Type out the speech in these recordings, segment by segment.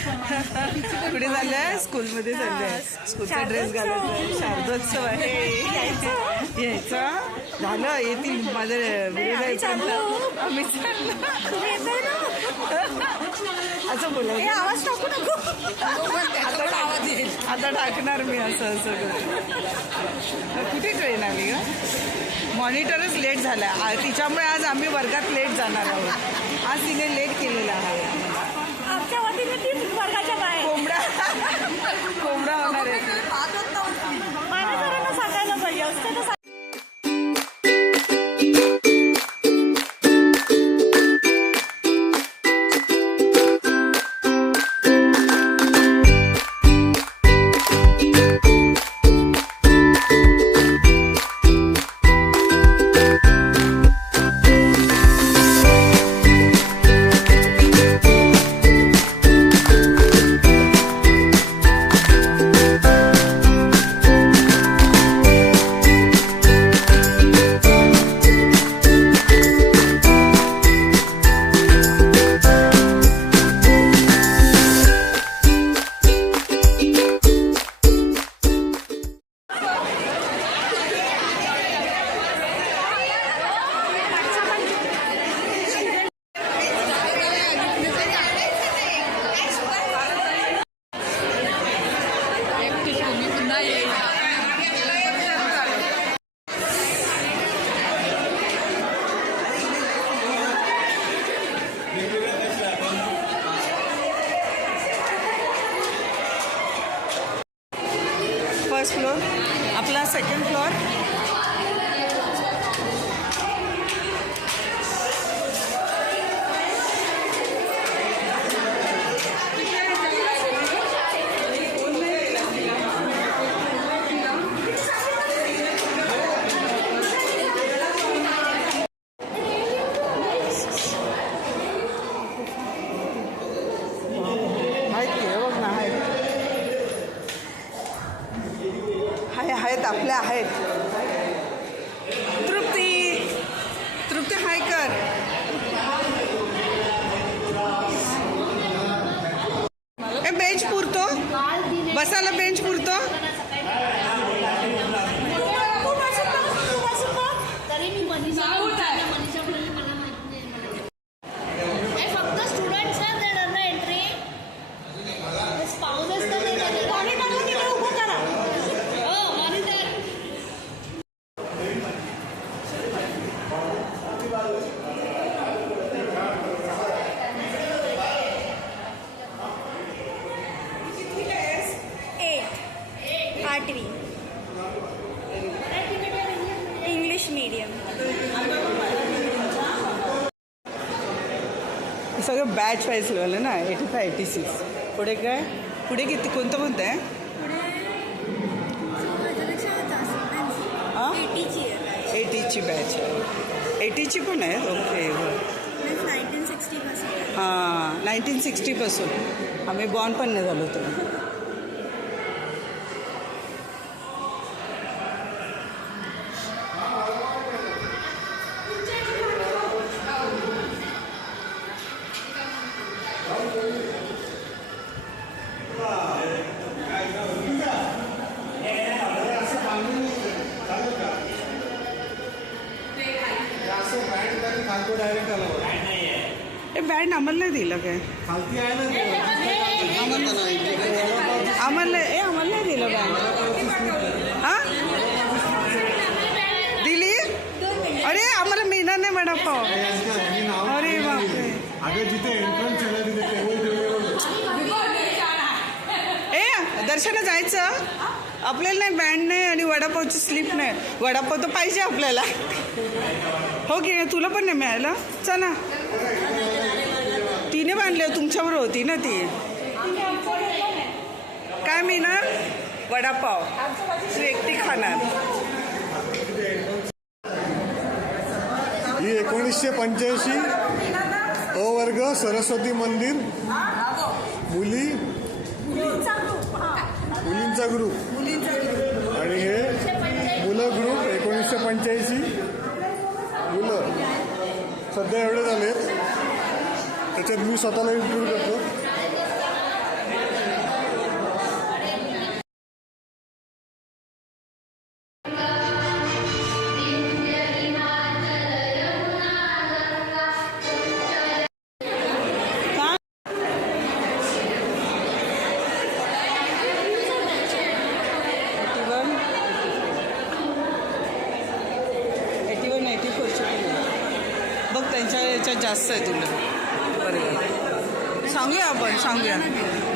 कुठे चाललंय स्कूलमध्ये चाललंय स्कूलचा ड्रेस घालायचा शारदोत्सव आहे. यायचं? झालं येतील. माझं आम्ही. असं बोलायचं. आवाज टाकू नको. आता टाक- आता टाकणार मी असं असं. कुठे ट्रेन आली का मॉनिटरच लेट झाला. तिच्यामुळे आज आम्ही वर्गात लेट जाणार आहोत. आज तिने लेट केलेला आहे. ください。फर्स्ट फ्लोअर आपला सेकंड फ्लोअर आहेत की, हे बघ ना आहेत हाय आहेत आपल्या आहेत तृप्ती तृप्ती हाय कर ए बेंच पुरतो? बसायला बेंच पुरतो? वाईज लेवल ना एटी फाय एटी सिक्स पुढे काय? पुढे किती कोणतं कोणतं आहे एटीची बॅच आहे एटीची पण आहे ओके हां नाईन्टीन सिक्स्टीपासून आम्ही बॉन्ड पण नाही झालो होतो बँड नाही दिलं काय? आम्हाला ए नाही दिलं बँड हा? दिली? अरे आम्हाला मिळणार नाही वडापाव अरे बापरे. ए दर्शना जायचं? आपल्याला नाही बँड नाही आणि वडापावची स्लिप नाही. वडापाव तर पाहिजे आपल्याला. हो की तुला पण नाही मिळालं? चला. तिने बांधले तुमच्यावर होती ना ती. काय मिळणार वडापाव. व्यक्ती खाणार. ही एकोणीसशे पंच्याऐंशी अवर्ग सरस्वती मंदिर मुली मुलींचा ग्रुप आणि हे मुलं ग्रुप एकोणीसशे पंच्याऐंशी मुलं. सध्या एवढे झालेत त्याच्यात मी स्वतःला इम्प्रूव्ह करतो बघ त्यांच्या याच्यात जास्त आहे तुला 商店儿不？你商。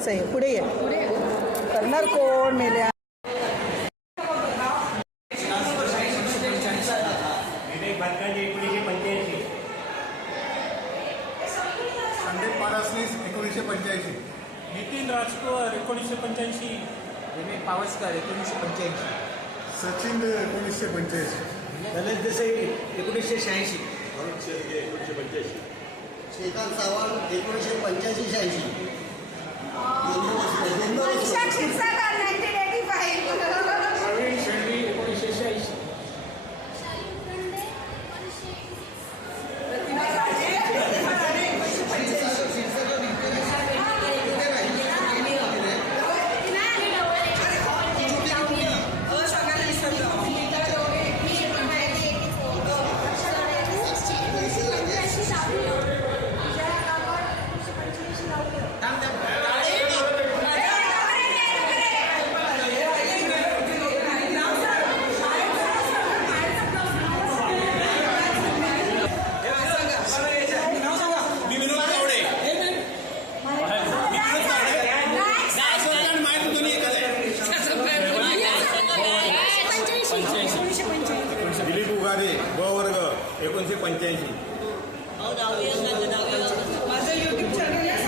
असं आहे. पुढे ये. करणार कोण मेल्या? एकोणीसशे पंच्याऐंशी. नितीन राजकुवर एकोणीसशे पंच्याऐंशी. विवेक पावसकर एकोणीसशे पंच्याऐंशी. सचिन एकोणीसशे पंच्याऐंशी. ललित देसाई एकोणीसशे शहाऐंशी. एकोणीसशे पंच्याऐंशी. श्रीकांत सावंत एकोणीसशे पंच्याऐंशी शहाऐंशी. 你，你想请三。एकोणीसशे पंच्याऐंशी. माझं युट्यूब चॅनल आहे.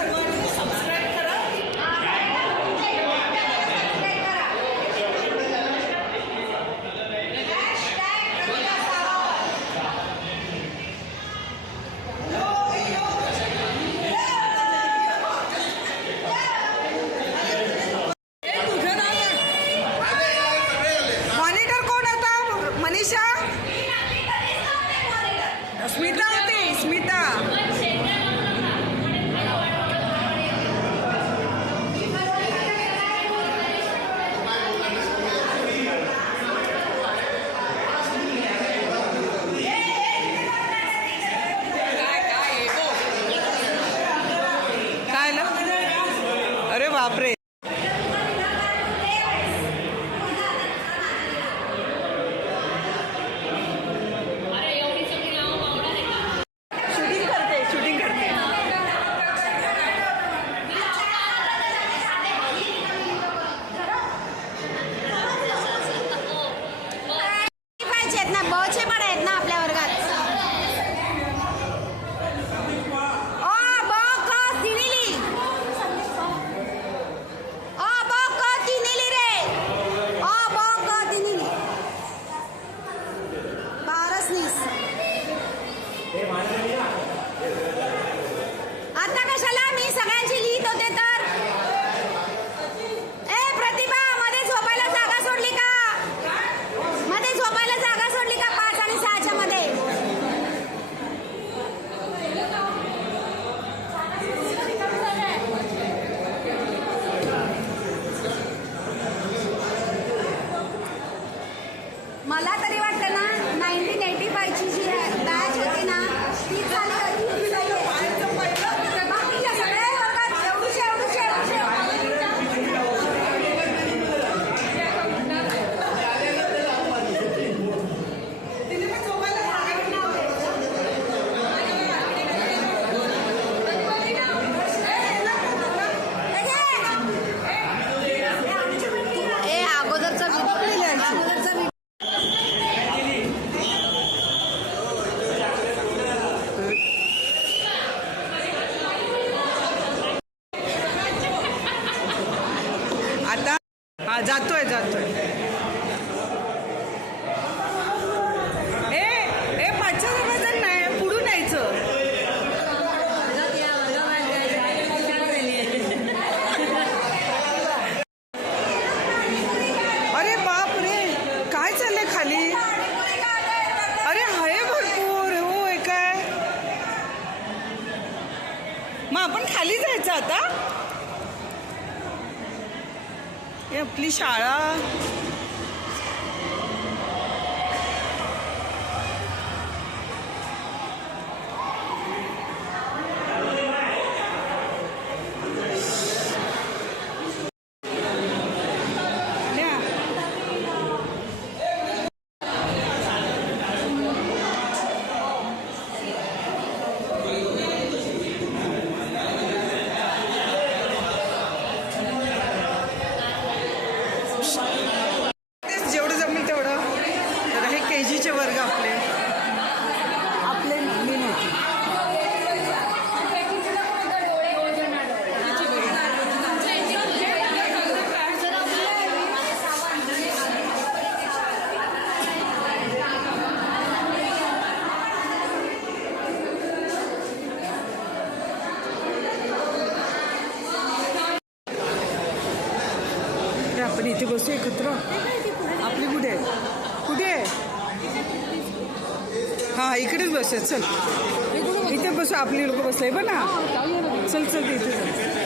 下傻呀。हा इकडेच बसूया चल. इथे बसू आपली लोक बसले. बना चल चल तिथे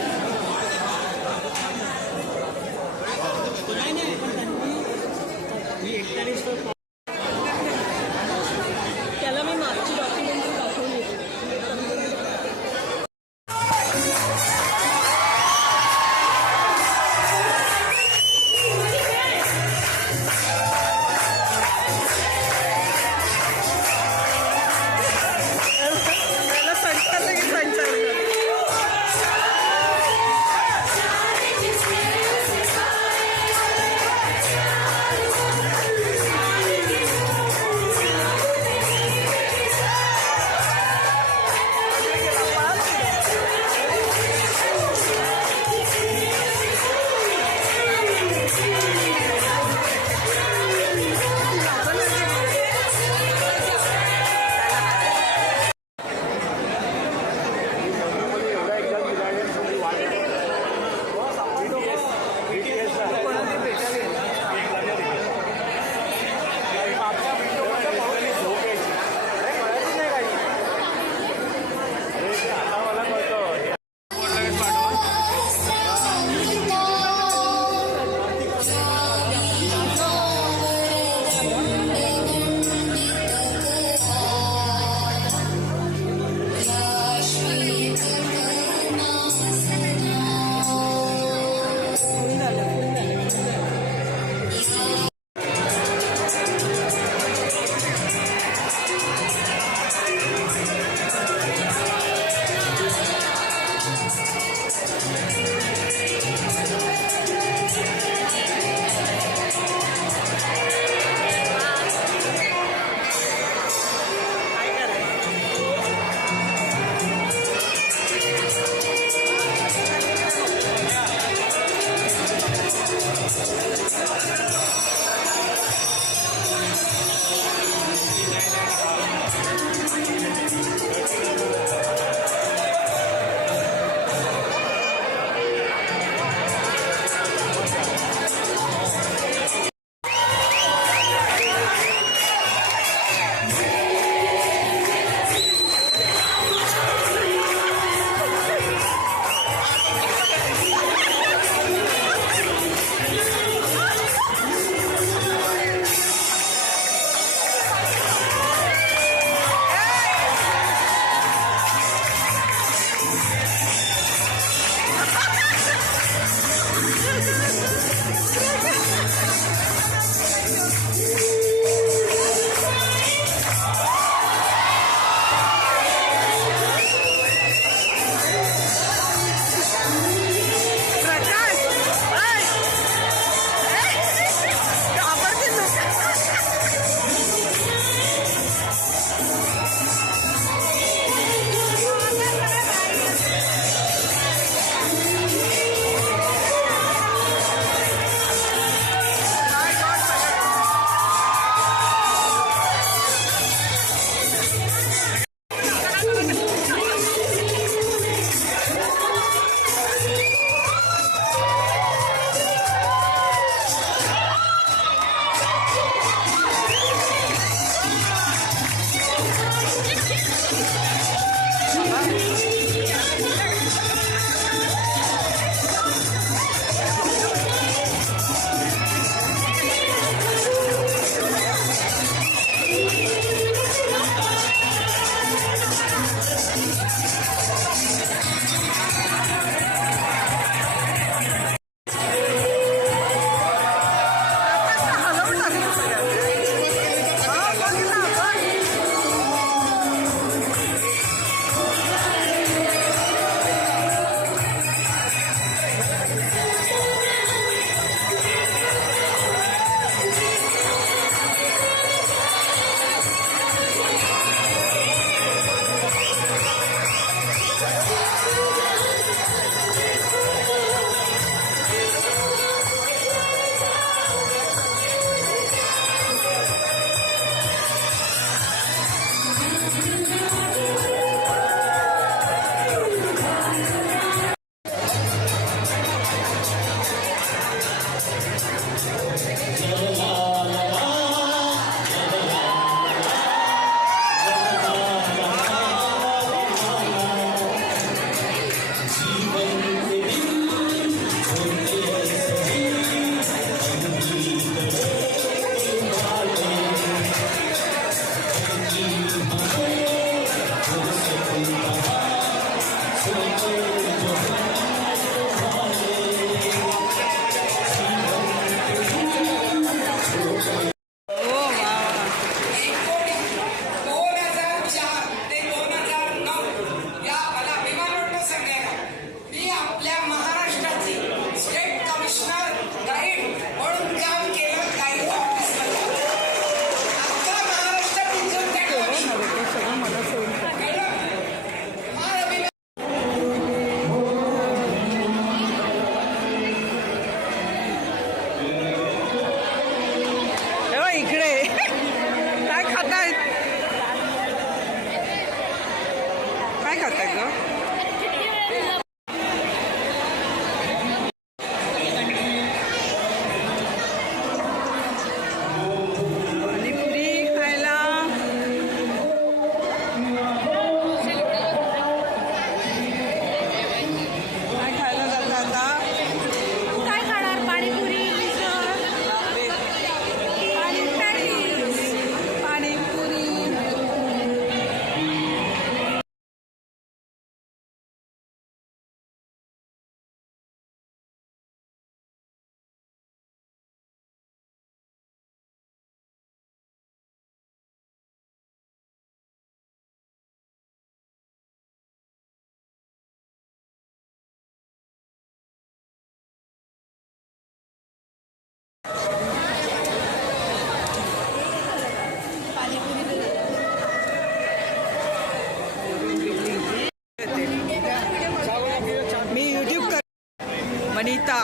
अनिता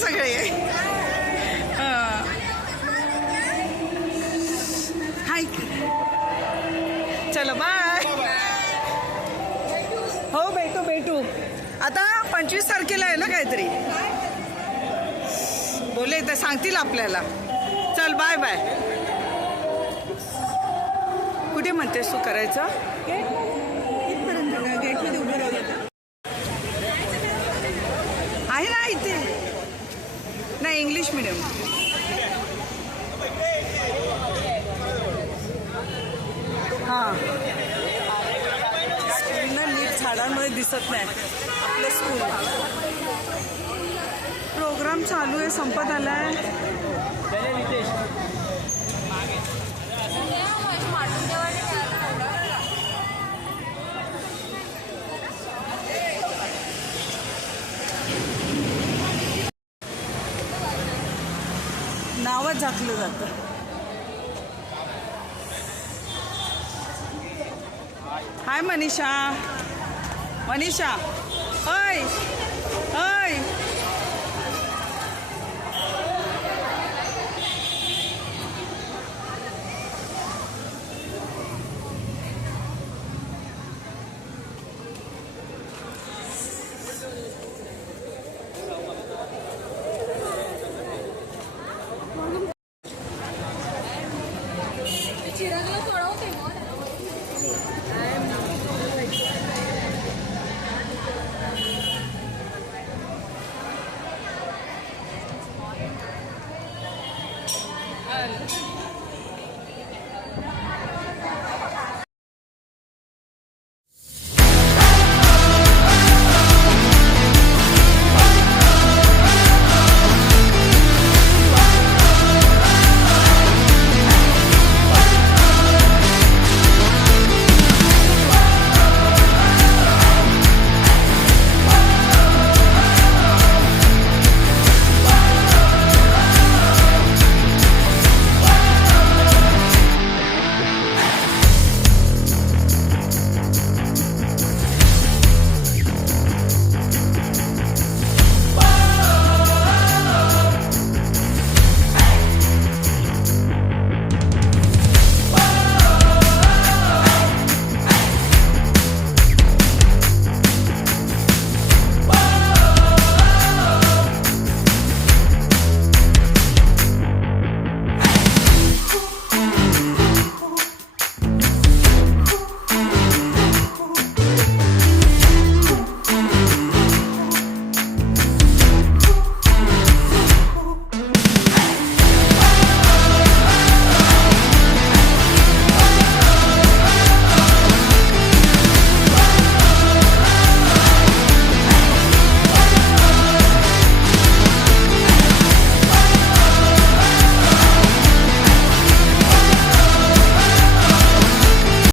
सगळे. हाय चलो बाय हो भेटू भेटू. आता पंचवीस तारखेला आहे ना काहीतरी? बोले तर सांगतील आपल्याला. चल बाय बाय कुठे म्हणतेस तू करायचं गेटमध्ये उभं राहू आहे ना इथे नाही इंग्लिश मिडियम हां स्कूल ना नीट झाडांमध्ये दिसत नाही. आपलं स्कूल प्रोग्राम चालू आहे संपत आला आहे हाय मनीषा